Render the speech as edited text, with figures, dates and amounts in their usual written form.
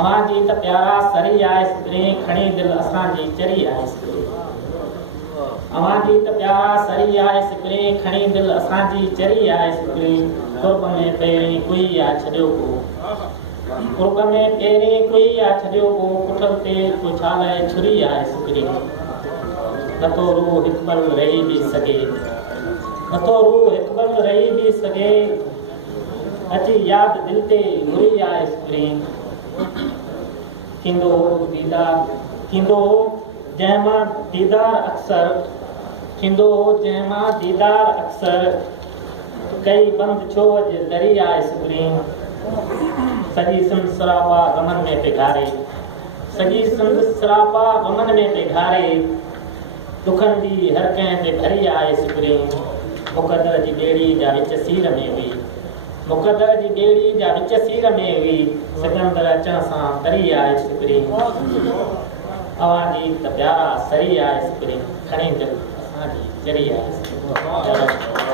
अवांजी त प्यारा सरी आइसक्रीम खणी दिल असांजी चरी आइसक्रीम अवांजी त प्यारा सरी आइसक्रीम खणी दिल असांजी चरी आइसक्रीम कुर्ब में पहिरीं कुई आ छॾियो को कुर्ब में पहिरीं कुई आ छॾियो को पुठल ते पुछालाए छुरी आइसक्रीम नथो रूह हिकु पल रही बि सघे नथो रूह हिकु पल रही बि सघे अची यादि दिल ते घुरी आइसक्रीम थींदो दीदार थींदो जंहिंमां दीदार अक्सर थींदो जंहिंमां दीदार अक्सर कई बंदि छो अॼु दरी आइसक्रीम सॼी सिंध सरापा गमन में पिघारे सॼी सिंध सरापा गमन में पिघारे दुखनि जी हर कंहिं ते भरी आइसक्रीम मुक़दर जी ॿेड़ी जा विच सीर में हुई मुक़दर जी ॿेड़ी जा विच सीर में हुई सिकंदर अचण सां तरी आइसक्रीम अवांजी त प्यारा सरी आइसक्रीम खणी दिल असांजी चरी आइसक्रीम।